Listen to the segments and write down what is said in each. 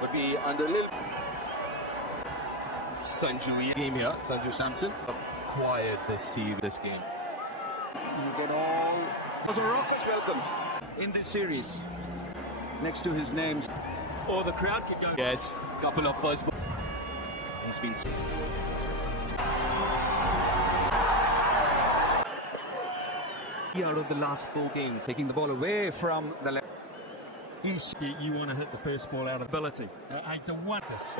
would be under little Sanju game here. Sanju Samson acquired this game. You get all was a rocket's welcome in this series. Next to his name, or the crowd could go. Yes, couple of first. He's been. Out of the last 4 games, Taking the ball away from the left. You want to hit the first ball out of ability. It's a wonders.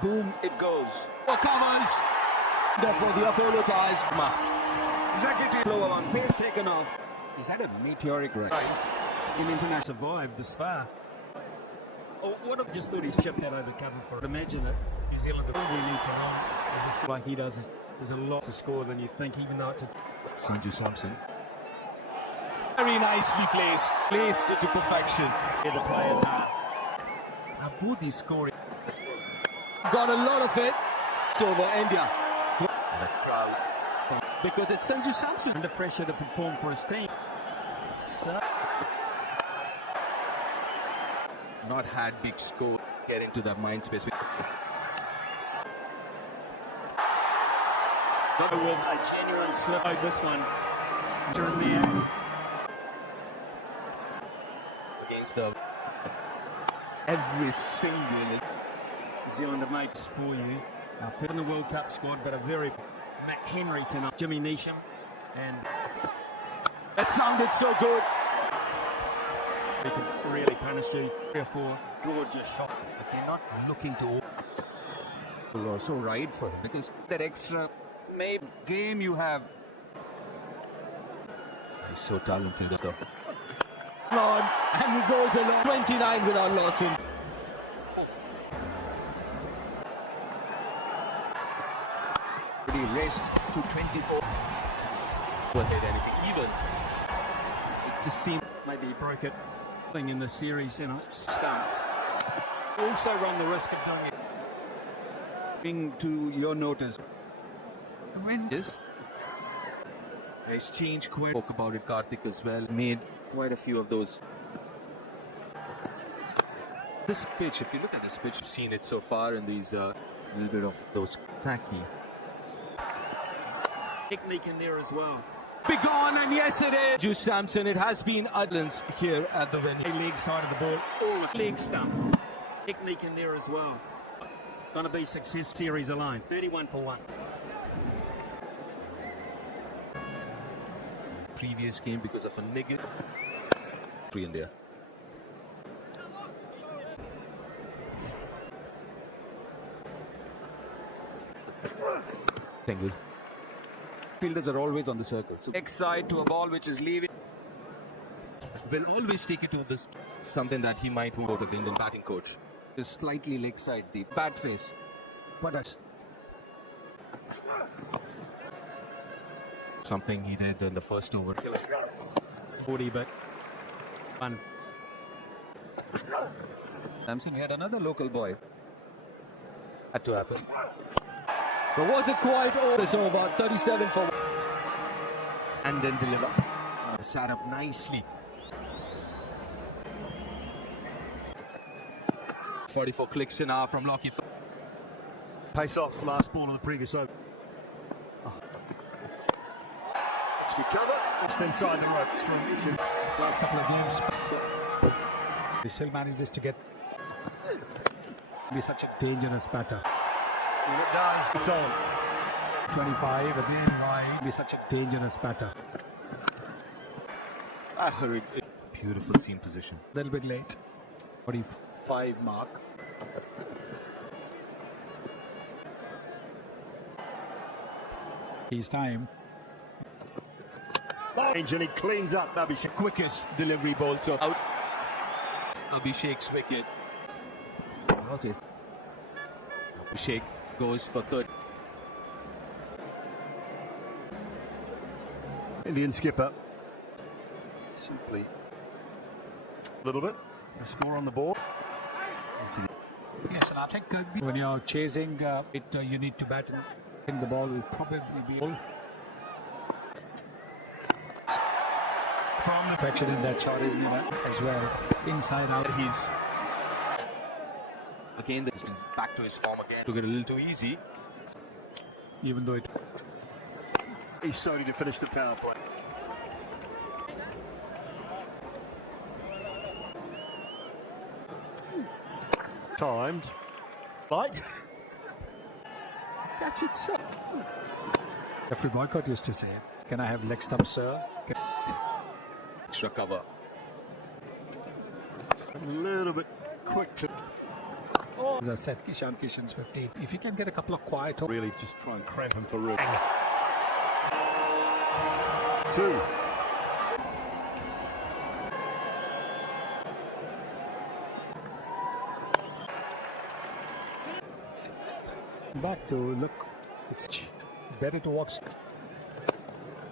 Boom, it goes. Covers. Therefore, the Apollo ties. Exactly too lower on. Pace taken off. Is that a meteoric rise in international? Survived this far. Oh, what I just thought he's chipped that over cover for it. Imagine it. New Zealand are really need to run. It's like he does. There's a lot to score than you think, even though it's a. Sanju Samson. Very nicely placed it to perfection. Here the players are. Now both these scoring. Got a lot of it. It's over India. The crowd. Because it's Sanju Samson. Under pressure to perform for his team. So. Not had big score. Get into that mind space. A genuine slip out this one. During the end. Against the every single New Zealand have made this for you. Fit in the World Cup squad, but a very Matt Henry tonight, Jimmy Neesham, and that sounded so good. They can really punish you. 3 or 4 gorgeous shots. But they're not looking to. Will also ride for him because that extra maybe game you have. He's so talented though. On, and he goes along 29 without losing. He raced to 24. Wasn't anything even. It just seemed maybe he broke it. Thing in the series, you know, stunts. Also run the risk of doing it. Bring to your notice. When this has changed quite. Spoke about it, Karthik as well. Made quite a few of those. This pitch, if you look at this pitch, you've seen it so far in these little bit of those tacky. Technique in there as well. Be gone, and yes it is. Sanju Samson, it has been Adlands here at the venue. Leg side of the ball, all leg stump. Technique in there as well. Gonna be success series alone. 31 for 1. Previous game because of a negative 3 in there. Tangle. Fielders are always on the circle. So X side to a ball which is leaving. Will always take it to this something that he might go to the Indian batting coach. Is slightly leg side, the bad face. But something he did in the first over. 40, but 1. Samson had another local boy. Had to happen. But was it quite over? This over 37 for 1. And then deliver. Sat up nicely. 44 clicks in hour from Lockie. Pace off last ball of the previous over. She covered. Just inside the ropes from last couple of games. He still manages to get. Be such a dangerous batter. And it does. It's on. 25 again wide. Be such a dangerous batter. I heard it. Beautiful scene position. A little bit late. 45 mark. His time. And he cleans up Abhishek. Quickest delivery ball so out. Abhishek's wicket. Abhishek goes for third. Indian skipper. Simply. A little bit. A score on the board. Yes, and I think when you're chasing you need to bat and the ball will probably be all. From the section in that shot is as well. Inside out. He's Again, he's back to his form again. Took it a little too easy. Even though he's starting to finish the power play. Timed. Right. Catch it, sir. Jeffrey Boycott used to say it. Can I have leg stump, sir? Extra cover. A little bit quick. As I said, Kishan's 15. If he can get a couple of quiet, really just try and cramp him for room. 2. Back to look, it's better to walk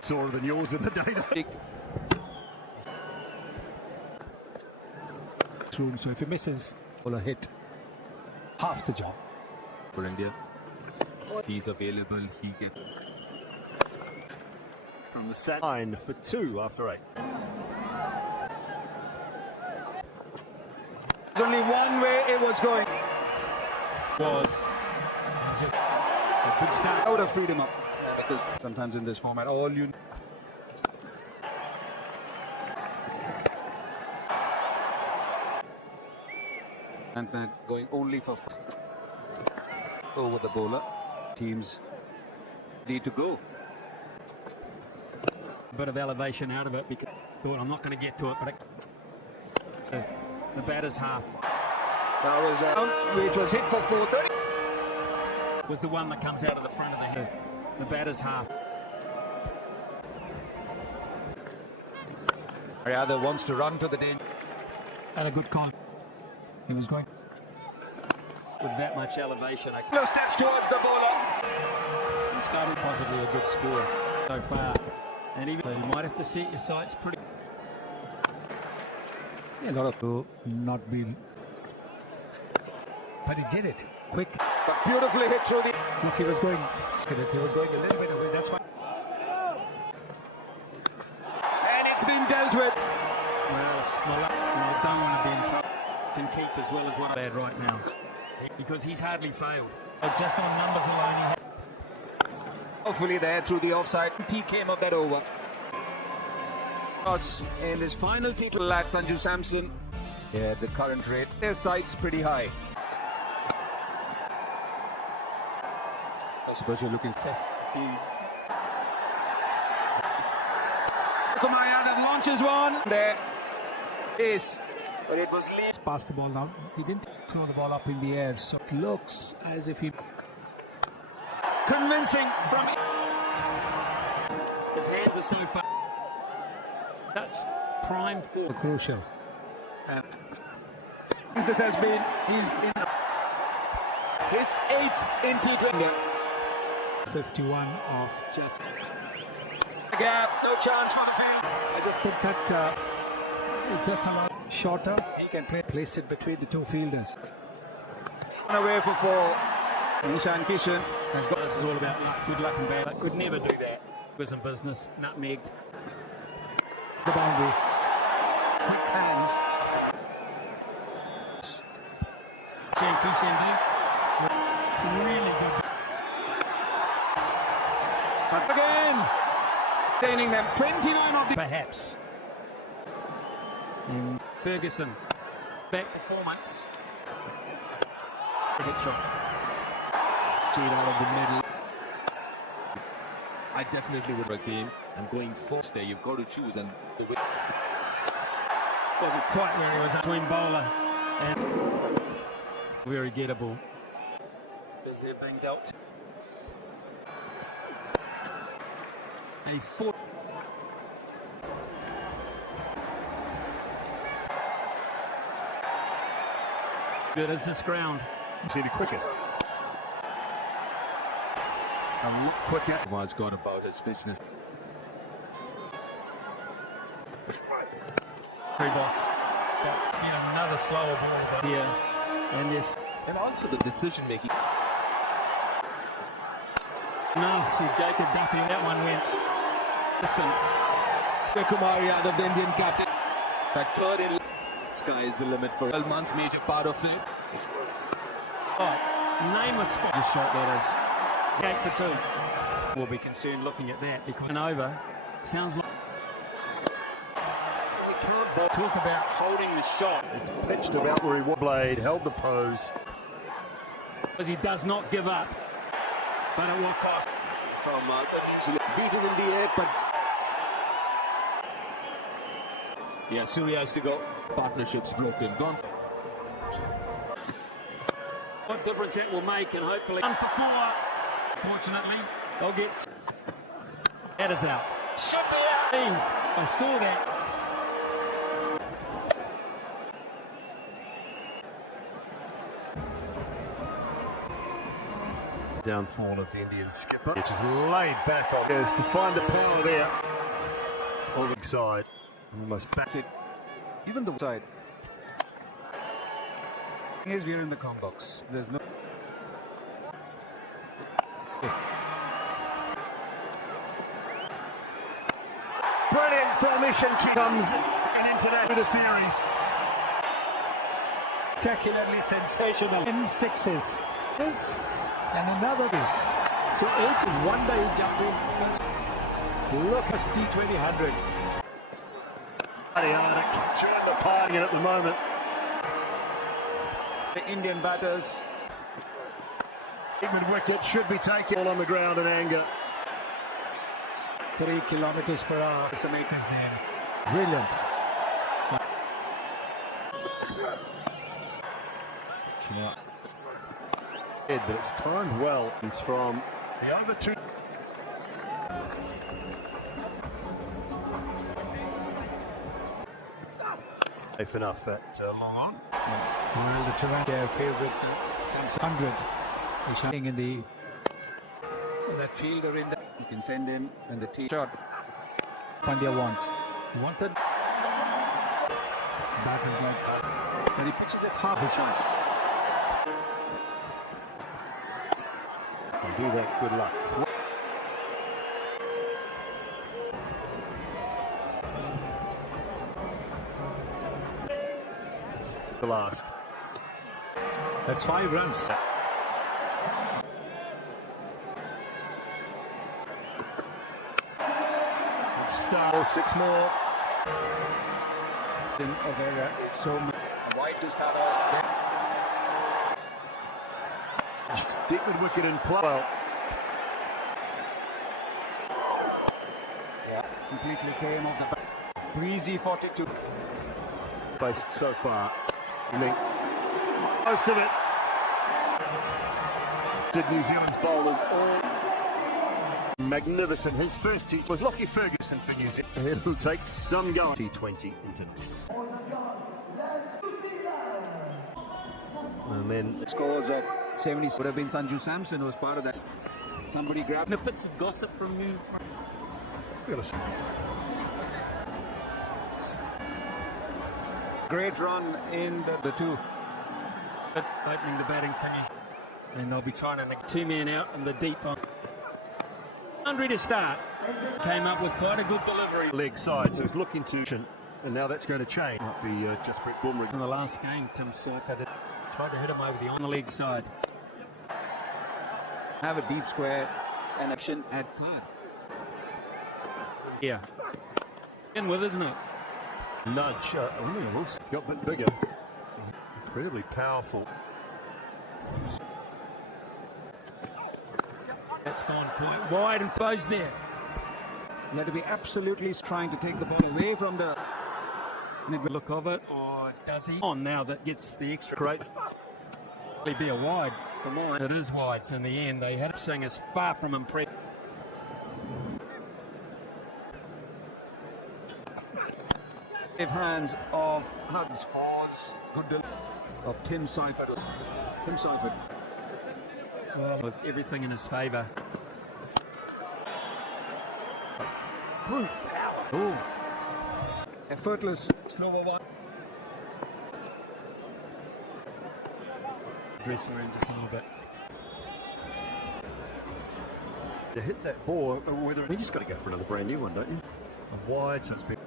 sore than yours in the day. So if he misses or a hit, half the job For India. If he's available, he gets. From the set line for 2 after 8. There's only one way it was going. Was just a big start. I would have freed him up. Because sometimes in this format, all you. And then going only for over the bowler. Teams need to go. A bit of elevation out of it because I'm not going to get to it, but the batter's half. That was which was hit for 430. Was the one that comes out of the front of the head. The batter's half. Rather wants to run to the danger. And a good call. He was going With that much elevation. No steps towards the bowler. He started possibly a good score so far. And even you might have to set your sights pretty. a lot of to not be, but he did it quick. But beautifully hit through the. Look, he was going a little bit away. That's why. And it's been dealt with. Well, I don't want to be in trouble. Can keep as well as what I had right now. Because he's hardly failed. But just on numbers alone, hopefully there through the offside. He came up that over. And his final title at Sanju Samson. Yeah, the current rate. Their side's pretty high. I suppose you're looking for. Kumarian launches one. There is. But it was Lee. Past the ball now. He didn't throw the ball up in the air, so it looks as if he. Convincing from his hands are so far. Touch prime for Crucial. this has been. He's in his 8th in T20. 51 of just. Gap, no chance for the field. I just think that it just allowed shorter. He can place it between the two fielders. Away for 4. Nishan Kishan has got. This is all about luck, good luck and bad luck. Could never do that. Was in business. Nutmeg. The boundary. Quick hands. Kishan really good. But again, retaining them 21 of the. Perhaps. In Ferguson, back performance. A hit shot. Straight out of the middle. I definitely would have game and going first there. You've got to choose and the way. Wasn't quite where he was at between bowler and very gettable. As they're being dealt. A 4. Good as this ground. See the quickest. A lot quicker. One's got about his business. 3 box. But, another slower ball. But yeah. And yes. And also the decision making. No, see Jacob Duffy, that one went distant. Kumarian, the Indian captain. Back third in. Sky is the limit for 12 months, major part of it. Oh, name a spot. Just shot that is. 8 for 2. We'll be concerned looking at that because over sounds like. You can't Talk about holding the shot. It's pitched about where he was. Blade held the pose. Because he does not give up. But it will cost. From beaten in the air, but yeah, Surya has to go. Partnership's broken. Gone. What difference that will make, and hopefully 1 for 4. Fortunately, they'll get. That is out. Should be out. I saw that. Downfall of the Indian skipper, which is laid back on goes to find the power there. Over the side, almost bats it. Even the side. Is we're in the com box. There's no. Brilliant formation comes and into that with the series. Spectacularly sensational. 10 sixes. This and another is. So 8 wonder he jumped in. Look at T20 100. Turn the party at the moment. The Indian batters. Even wicket should be taken on the ground in anger. 3 kilometers per hour. It's a maker's name. Brilliant. But it's timed well. It's from the over 2. Safe enough at long on. Well, the Toronto favorite 100 is hanging in the that fielder in the. You can send him and the tee shot. Pandya wants. He wanted. That is not that. And he pitches it half a shot. And do that. Good luck. The last. That's 5 runs. Star 6 more. So wide to start off. Deep mid wicket in play. Well, Yeah, completely came off the back. Breezy 42. faced so far. I mean, most of it. Did New Zealand's bowlers all magnificent. His first tee was Lockie Ferguson for New Zealand. It'll take some going. T20 international. And then Scores of 70 would have been Sanju Samson who was part of that. Somebody grabbed Snippets of gossip from you. we've got a great run in the 2. Opening the batting finish. And they'll be trying to make 2 men out in the deep on. 100 to start. Came up with quite a good delivery. leg side, so it's looking to, and now that's going to change. Might be just Brett Bumrah. In the last game, Tim Seifert tried to hit him over the on the leg side. Have a deep square and action at third. Yeah. In with, isn't it? Nudge. It's got a bit bigger. Incredibly powerful. That's gone quite wide and flows there. You have to be absolutely trying to take the ball away from the Look of it, or does he? On now that gets the extra. Great. It'll be a wide. Come on. It is wide. So in the end, they had saying is far from impressed. hands of Hugs fours. Good delivery of Tim Seifert. Tim Seifert. With everything in his favour. Oh, effortless. Slower one. Dressing room just a little bit. To hit that ball, whether you just got to go for another brand new one, don't you? A wide, so it's been.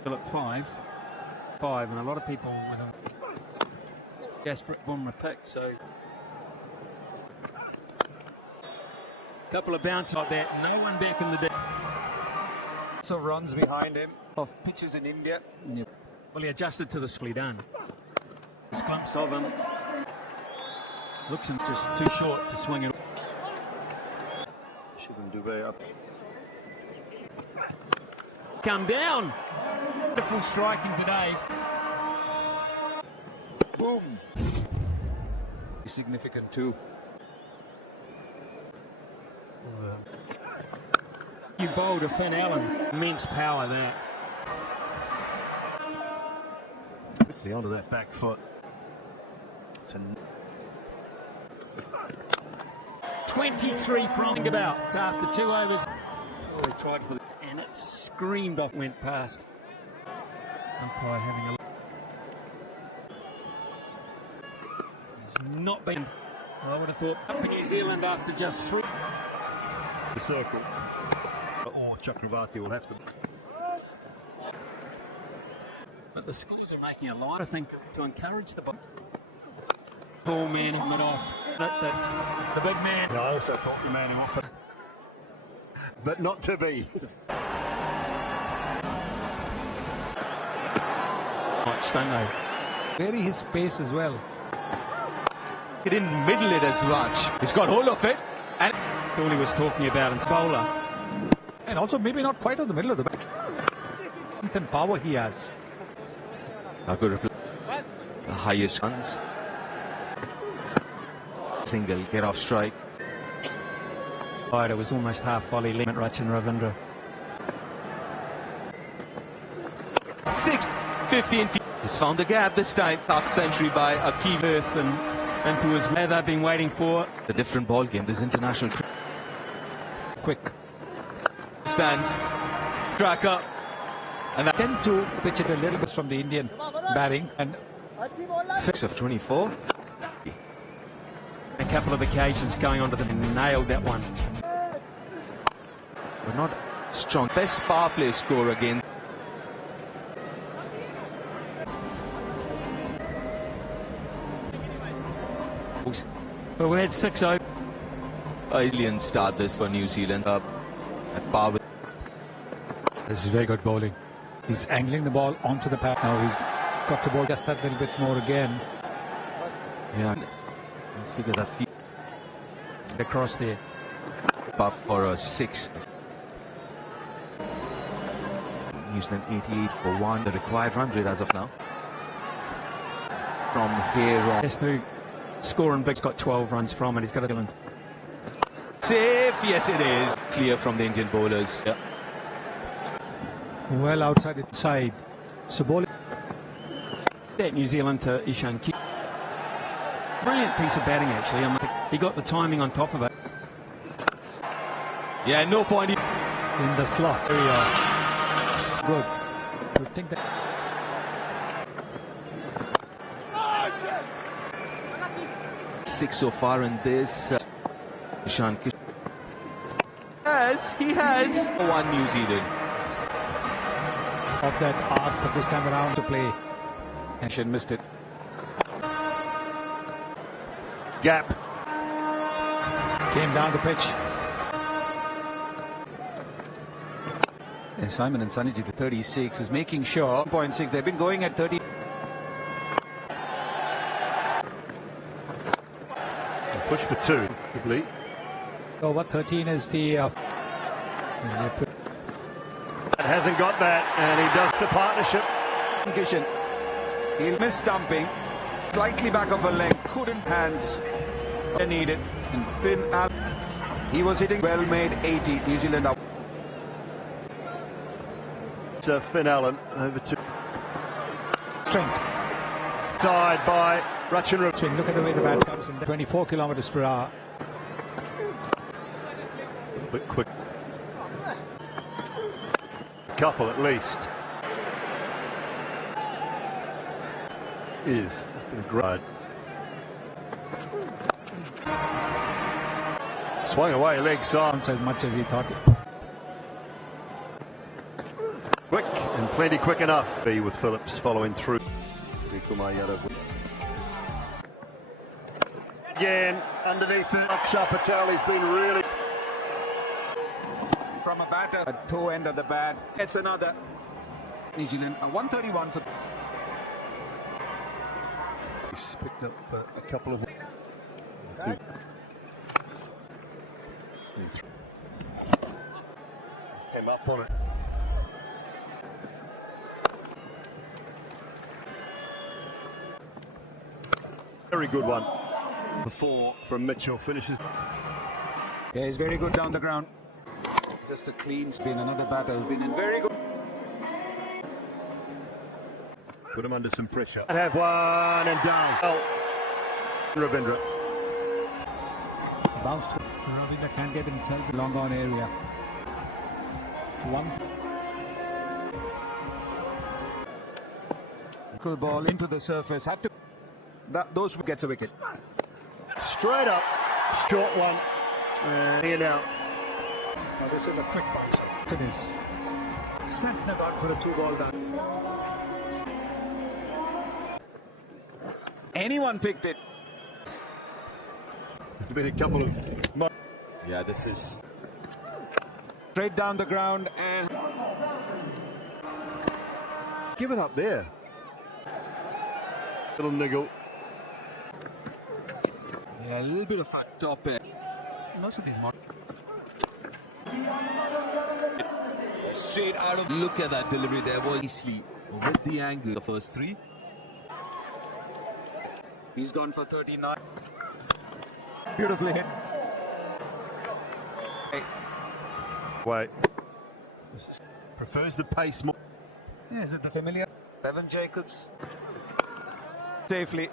Still at 5. 5, and a lot of people with a desperate 𝗺𝗵 pick. So a couple of bounces like that, no one back in the day. So runs behind him of pitches in India. Well, he adjusted to the split done. There's clumps of him. Looks just too short to swing it. Shivam Dubey up. Come down. Wonderful striking today. Boom. Significant too. You bowled a Finn Allen. Immense power there. Quickly onto that back foot. It's a 23 from about after 2 overs. Oh, he tried for and it screamed off, went past. Umpire having a look. He's not been. I would have thought up in New Zealand after just 3. the circle. Or Chakravarti will have to. But the schools are making a lot, I think, to encourage the ball man in mid-off. The big man. Yeah, I also thought the man who offered. But not to be. Much, don't they? Vary his pace as well. He didn't middle it as much. He's got hold of it. And All he was talking about in bowler. And also maybe not quite on the middle of the bat. Strength and power he has. a good reply. The highest runs. Single, get off strike. Right, it was almost half volley limit, Rajak-n. Sixth, 15. He's found the gap this time. Half century by Akeem. Earth and to his man they've been waiting for. A different ball game. This international Quick. stands. Tracker. And I tend to pitch it a little bit from the Indian batting. And 6 of 24. A couple of occasions going on to them and nailed that one. But not strong. Best power play score against. Well, we had 6 over. Brilliant start this for New Zealand. Up at par with. this is very good bowling. He's angling the ball onto the pad. Now he's got to bowl just that little bit more again. Yeah. I figure that feet Across there. buff for a sixth. New Zealand 88 for 1. The required run rate as of now. From here on. Yes, through scoring big's got 12 runs from it. He's got a Safe, yes it is. Clear from the Indian bowlers. Yeah. Well outside inside. So bowling. that New Zealand to Ishan. Brilliant piece of batting, actually. He got the timing on top of it. Yeah, no point. In the slot. Very good. You think that. Six so far in this. Ishan. Yes, he has. 1 New Zealand. Of that arc, but this time around to play. And should missed it. Gap. Came down the pitch. And Simon and Saniji, the 36, is making sure. 0.6, they've been going at 30. Push for 2. Probably. So what 13 is the. Hasn't got that, and he does the partnership. Kishan. He'll miss stumping. Slightly back of a leg. Couldn't hands. Needed. And Finn Allen. He was hitting well made 80. New Zealand out. So Finn Allen over to Strength. side by Rajak-n. Swing. Look at the way the bat comes in. 24 kilometers per hour. A bit quick. Couple at least. It's been a great. Swung away leg side. As much as he thought. Quick and Plenty quick enough. Be with Phillips following through. Again, underneath it. Akshar Patel has been really... From a batter, a toe end of the bat. It's another. New Zealand, a 131 for... He's picked up a couple of... Came up on it. Very good one. Before from Mitchell finishes. Yeah, he's very good down the ground. Just a clean spin. Another batter has been in very good. Put him under some pressure. And have one and does. Oh. Ravindra. Bounced. Ravindra can't get himself in long on area. One. Cool ball into the surface. Had to. Those gets a wicket. Straight up. Short one. Here now. Now this is a quick bounce. Finish. Sentner got for a 2-ball down. Anyone picked it. There's been a couple of... Yeah, this is... Straight down the ground and... Given up there. Little niggle. Yeah, a little bit of a top end. Most of these Straight out of... Look at that delivery there. Was easily with the angle. The first three. He's gone for 39. Beautifully hit. Hey. Wait. Prefers the pace more. Yeah, is it the familiar? Bevan Jacobs. Safely.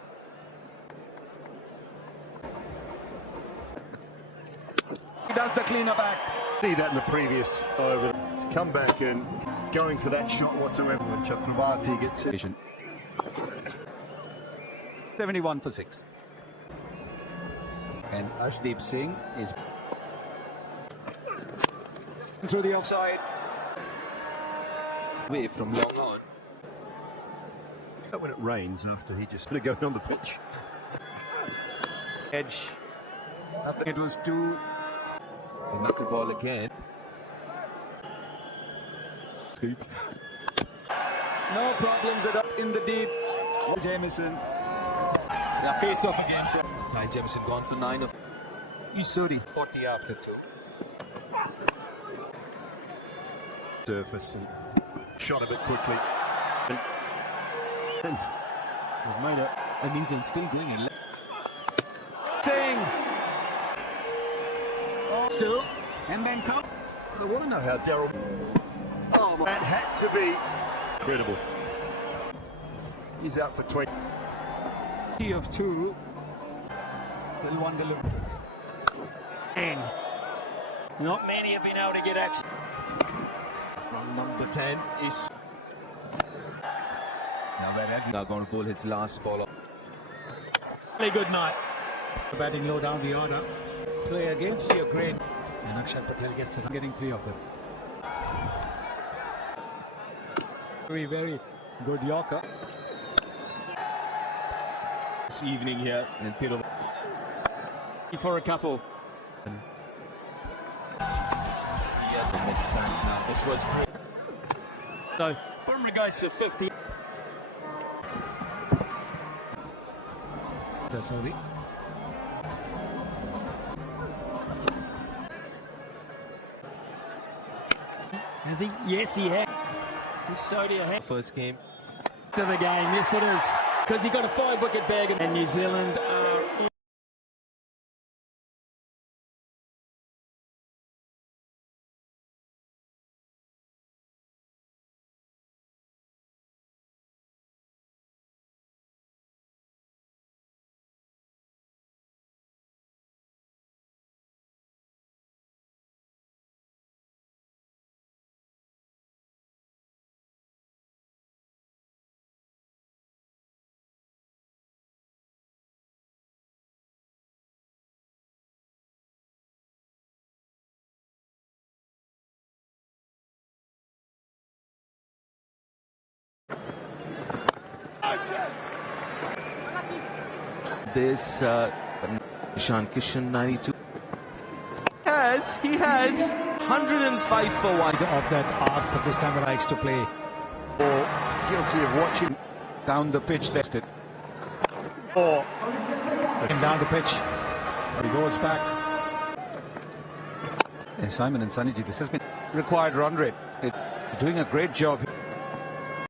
He does the cleanup act. See that in the previous over. He's come back and going for that shot whatsoever when Chakravarti gets it. 71 for 6. And Arshdeep Singh is through the offside. Away from long on. When it rains after he just going on the pitch. Edge. It was 2. The knuckleball again. No problems at all in the deep. Jamieson. Yeah, pace off again. Kyle Jamieson gone for 9 of... Isuri. 40 after 2. Surface and shot of it quickly. And we've made it. And he's still going in left. Singh. Still. And then come. I want to know how Daryl... Oh, that had to be incredible. He's out for 20. Of 2. Still one delivery. And not many have been able to get action. From number 10 is... Now going to bowl his last ball off. Really good night. Batting low down the order. Play against your great. And Akshar Patel gets it. Getting 3 of them. Very, very good Yorker. This evening here in Tiruvallur. For a couple. Yeah, the next time now. This was great. So, Burma goes to 50. Sorry. Has he? Yes, he has. He showed you ahead First game. to the game. Yes, it is. Because he got a 5-wicket bag and New Zealand This Ishan Kishan 92. He has 105 for one. Of that arc, but this time he likes to play. Or guilty of watching. Down the pitch, that's it. Or Him down the pitch. He goes back. Simon and Sunnyji, this has been required run rate. Doing a great job.